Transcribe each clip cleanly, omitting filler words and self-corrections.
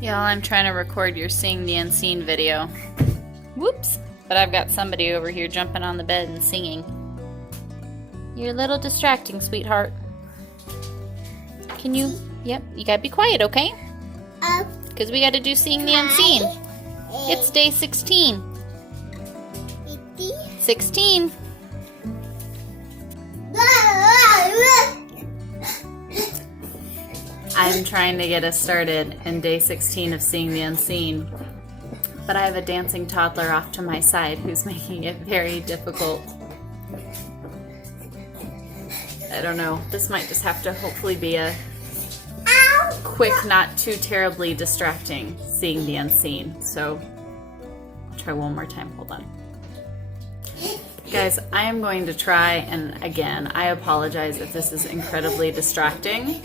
Y'all, I'm trying to record your Seeing the Unseen video. Whoops! But I've got somebody over here jumping on the bed and singing. You're a little distracting, sweetheart. Can you? Yep, you gotta be quiet, okay? Because we gotta do Seeing the Unseen. It's day 16. 16. I'm trying to get us started in day 16 of Seeing the Unseen, but I have a dancing toddler off to my side who's making it very difficult. I don't know, this might just have to hopefully be a quick, not too terribly distracting Seeing the Unseen. So, I'll try one more time, hold on. Guys, I am going to try, and again, I apologize if this is incredibly distracting,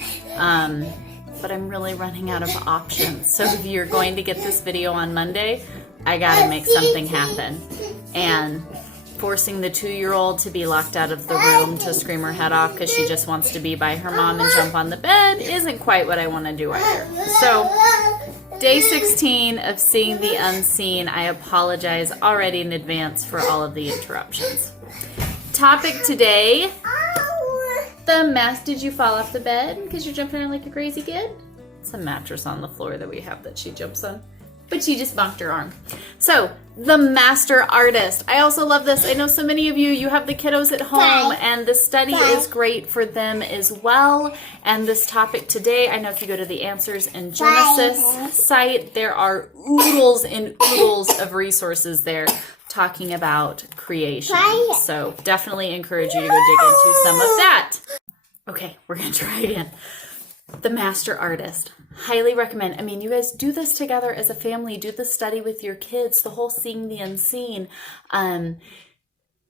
but I'm really running out of options. So if you're going to get this video on Monday, I gotta make something happen. And forcing the 2-year-old to be locked out of the room to scream her head off because she just wants to be by her mom and jump on the bed isn't quite what I want to do either. So, day 16 of Seeing the Unseen. I apologize already in advance for all of the interruptions. Topic today, did you fall off the bed because you're jumping around like a crazy kid? It's a mattress on the floor that we have that she jumps on. But she just bonked her arm. So, the master artist. I also love this. I know so many of you have the kiddos at home, and this study is great for them as well. And this topic today, I know if you go to the Answers in Genesis site, there are oodles and oodles of resources there talking about creation. So, definitely encourage you to go dig into some of that. Okay, we're going to try again. The master artist. Highly recommend. I mean, you guys do this together as a family. Do this study with your kids. The whole Seeing the Unseen.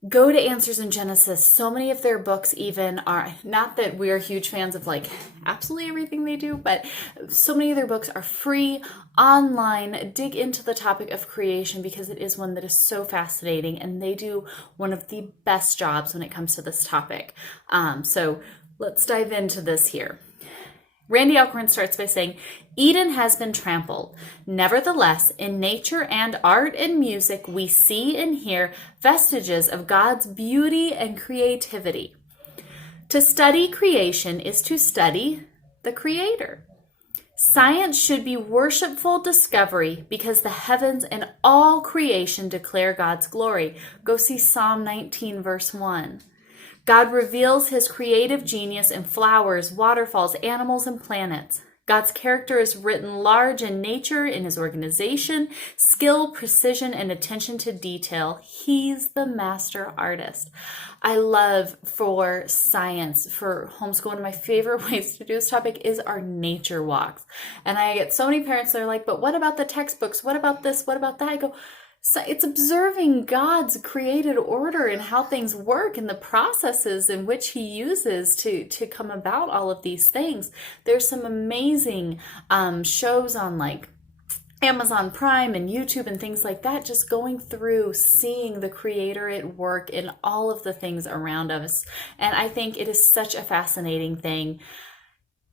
Go to Answers in Genesis. So many of their books even are, not that we're huge fans of like absolutely everything they do, but so many of their books are free online. Dig into the topic of creation because it is one that is so fascinating, and they do one of the best jobs when it comes to this topic. So let's dive into this here. Randy Alcorn starts by saying, Eden has been trampled. Nevertheless, in nature and art and music, we see and hear vestiges of God's beauty and creativity. To study creation is to study the Creator. Science should be worshipful discovery because the heavens and all creation declare God's glory. Go see Psalm 19, verse 1. God reveals his creative genius in flowers, waterfalls, animals, and planets. God's character is written large in nature, in his organization, skill, precision, and attention to detail. He's the master artist. I love for science, for homeschool, one of my favorite ways to do this topic is our nature walks. And I get so many parents that are like, but what about the textbooks? What about this? What about that? I go, so it's observing God's created order and how things work and the processes in which he uses to come about all of these things. There's some amazing shows on like Amazon Prime and YouTube and things like that, just going through seeing the Creator at work in all of the things around us. And I think it is such a fascinating thing.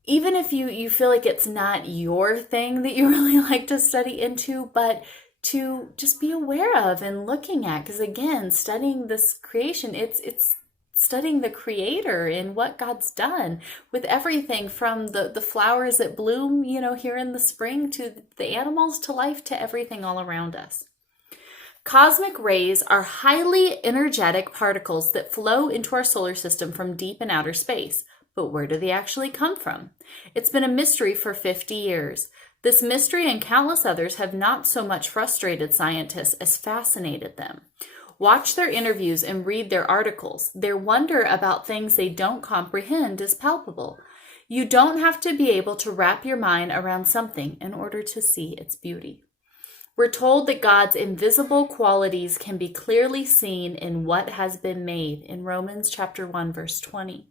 Even if you feel like it's not your thing that you really like to study into, but to just be aware of and looking at, because again, studying this creation, it's studying the Creator and what God's done with everything from the flowers that bloom, here in the spring, to the animals, to life, to everything all around us. Cosmic rays are highly energetic particles that flow into our solar system from deep in outer space. But where do they actually come from? It's been a mystery for 50 years. This mystery and countless others have not so much frustrated scientists as fascinated them. Watch their interviews and read their articles. Their wonder about things they don't comprehend is palpable. You don't have to be able to wrap your mind around something in order to see its beauty. We're told that God's invisible qualities can be clearly seen in what has been made in Romans chapter 1, verse 20.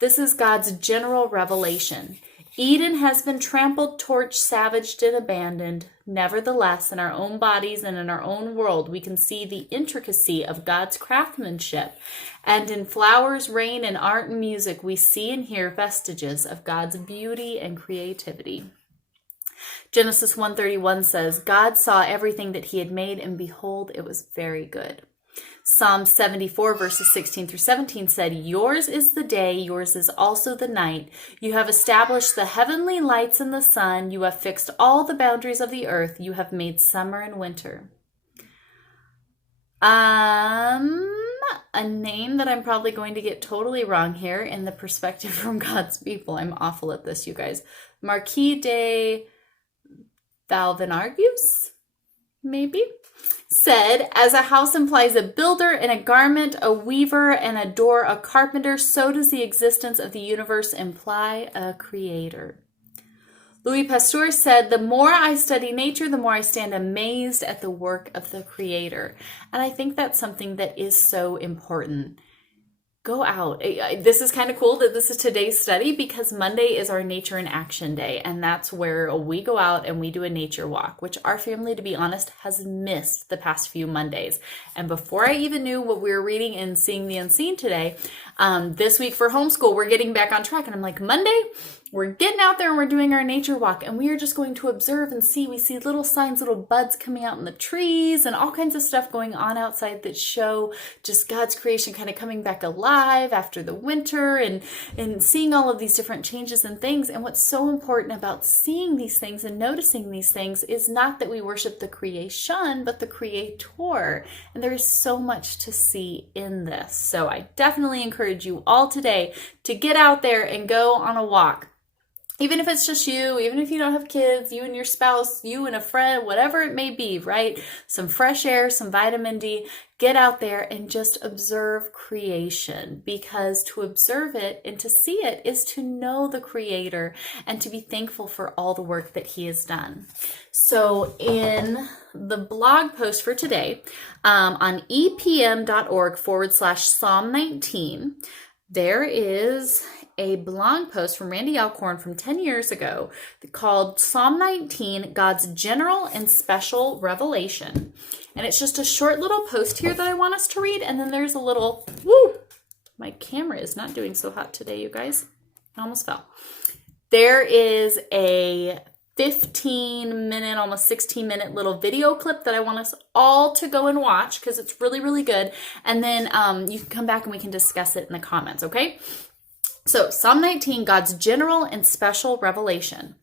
This is God's general revelation. Eden has been trampled, torched, savaged, and abandoned. Nevertheless, in our own bodies and in our own world, we can see the intricacy of God's craftsmanship. And in flowers, rain, and art and music, we see and hear vestiges of God's beauty and creativity. Genesis 1:31 says, God saw everything that he had made, and behold, it was very good. Psalm 74 verses 16 through 17 said, yours is the day, yours is also the night. You have established the heavenly lights and the sun. You have fixed all the boundaries of the earth. You have made summer and winter. A name that I'm probably going to get totally wrong here in the perspective from God's people. I'm awful at this, you guys. Marquis de Valvenargus, maybe, said, as a house implies a builder and a garment, a weaver and a door, a carpenter, so does the existence of the universe imply a creator. Louis Pasteur said, the more I study nature, the more I stand amazed at the work of the creator. And I think that's something that is so important. Go out. This is kind of cool that this is today's study because Monday is our Nature in Action Day. And that's where we go out and we do a nature walk, which our family, to be honest, has missed the past few Mondays. And before I even knew what we were reading in Seeing the Unseen today, this week for homeschool, we're getting back on track. And I'm like, Monday, we're getting out there and we're doing our nature walk, and we are just going to observe and see. We see little signs, little buds coming out in the trees and all kinds of stuff going on outside that show just God's creation kind of coming back alive after the winter, and seeing all of these different changes and things. And what's so important about seeing these things and noticing these things is not that we worship the creation, but the creator. And there is so much to see in this. So I definitely encourage you all today to get out there and go on a walk. Even if it's just you, even if you don't have kids, you and your spouse, you and a friend, whatever it may be, right? Some fresh air, some vitamin D, get out there and just observe creation, because to observe it and to see it is to know the creator and to be thankful for all the work that he has done. So in the blog post for today, on epm.org/Psalm 19, there is a blog post from Randy Alcorn from 10 years ago called Psalm 19, God's General and Special Revelation. And it's just a short little post here that I want us to read. And then there's a little, my camera is not doing so hot today, you guys. I almost fell. There is a 15-minute, almost 16-minute little video clip that I want us all to go and watch because it's really, really good. And then you can come back and we can discuss it in the comments, okay? So Psalm 19, God's General and Special Revelation.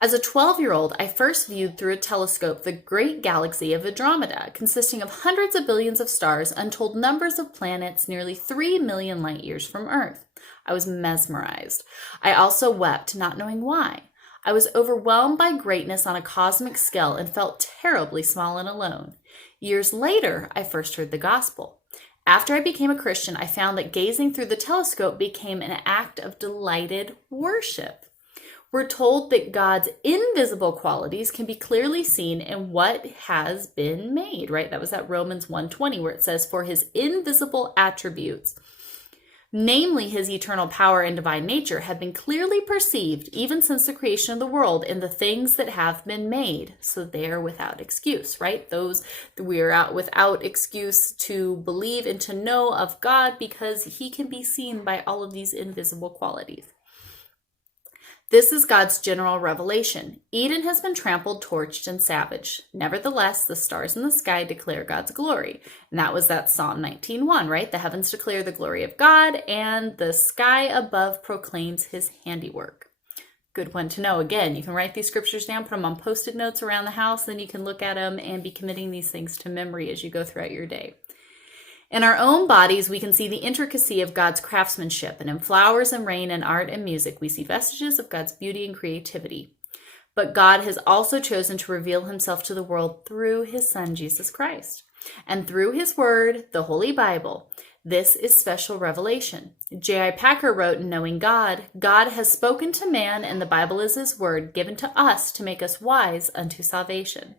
As a 12-year-old, I first viewed through a telescope the great galaxy of Andromeda, consisting of hundreds of billions of stars, untold numbers of planets, nearly 3 million light years from Earth. I was mesmerized. I also wept, not knowing why. I was overwhelmed by greatness on a cosmic scale and felt terribly small and alone. Years later, I first heard the gospel. After I became a Christian, I found that gazing through the telescope became an act of delighted worship. We're told that God's invisible qualities can be clearly seen in what has been made, right? That was at Romans 1:20, where it says, for his invisible attributes, namely his eternal power and divine nature, have been clearly perceived even since the creation of the world in the things that have been made. So they are without excuse, right? Those we are out without excuse to believe and to know of God because he can be seen by all of these invisible qualities. This is God's general revelation. Eden has been trampled, torched, and savaged. Nevertheless, the stars in the sky declare God's glory. And that was that Psalm 19:1, right? The heavens declare the glory of God, and the sky above proclaims his handiwork. Good one to know. Again, you can write these scriptures down, put them on Post-it notes around the house, then you can look at them and be committing these things to memory as you go throughout your day. In our own bodies, we can see the intricacy of God's craftsmanship, and in flowers and rain and art and music, we see vestiges of God's beauty and creativity. But God has also chosen to reveal himself to the world through his Son, Jesus Christ, and through his word, the Holy Bible. This is special revelation. J.I. Packer wrote in Knowing God, God has spoken to man, and the Bible is his word, given to us to make us wise unto salvation.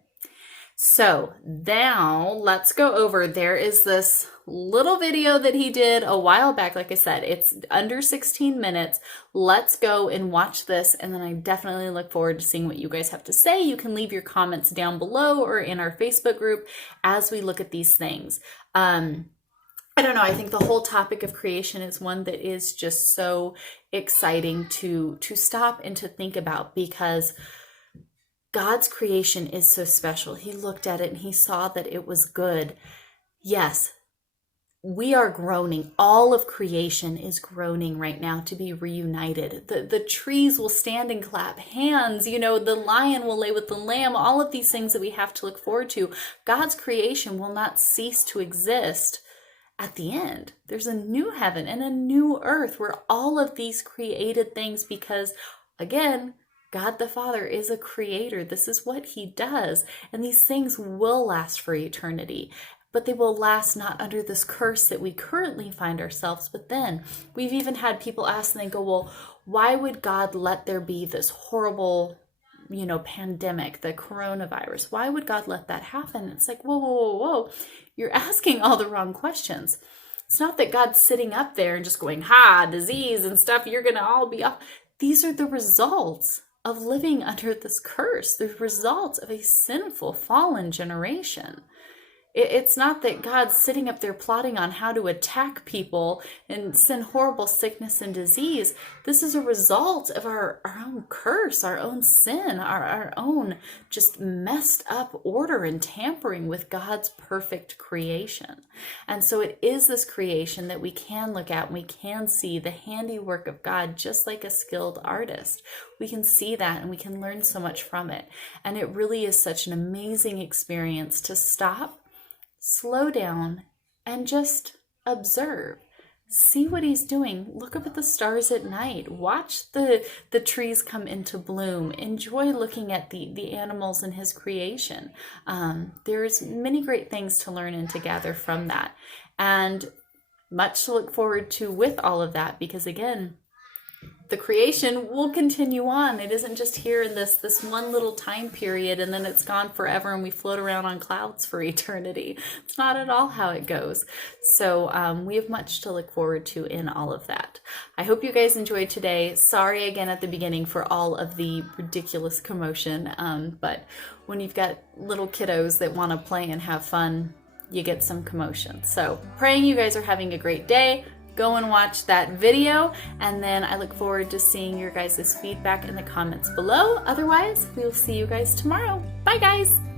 So now let's go over, there is this little video that he did a while back. Like I said, it's under 16 minutes. Let's go and watch this. And then I definitely look forward to seeing what you guys have to say. You can leave your comments down below or in our Facebook group as we look at these things. I don't know. I think the whole topic of creation is one that is just so exciting to stop and to think about, because God's creation is so special. He looked at it and he saw that it was good. Yes, we are groaning. All of creation is groaning right now to be reunited. The trees will stand and clap hands. The lion will lay with the lamb. All of these things that we have to look forward to. God's creation will not cease to exist at the end. There's a new heaven and a new earth where all of these created things, because again, God the Father is a creator. This is what he does. And these things will last for eternity, but they will last not under this curse that we currently find ourselves. But then we've even had people ask and they go, well, why would God let there be this horrible, pandemic, the coronavirus? Why would God let that happen? It's like, whoa, whoa, whoa, whoa. You're asking all the wrong questions. It's not that God's sitting up there and just going, disease and stuff, you're going to all be off. These are the results of living under this curse, the results of a sinful, fallen generation. It's not that God's sitting up there plotting on how to attack people and send horrible sickness and disease. This is a result of our own curse, our own sin, our own just messed up order and tampering with God's perfect creation. And so it is this creation that we can look at and we can see the handiwork of God, just like a skilled artist. We can see that and we can learn so much from it. And it really is such an amazing experience to stop, slow down, and just observe. See what he's doing. Look up at the stars at night. Watch the trees come into bloom. Enjoy looking at the animals in his creation. There's many great things to learn and to gather from that. And much to look forward to with all of that, because again, the creation will continue on. It isn't just here in this one little time period and then it's gone forever and we float around on clouds for eternity. It's not at all how it goes. So we have much to look forward to in all of that. I hope you guys enjoyed today. Sorry again at the beginning for all of the ridiculous commotion, but when you've got little kiddos that want to play and have fun, you get some commotion. So praying you guys are having a great day. Go and watch that video, and then I look forward to seeing your guys' feedback in the comments below. Otherwise, we will see you guys tomorrow. Bye, guys!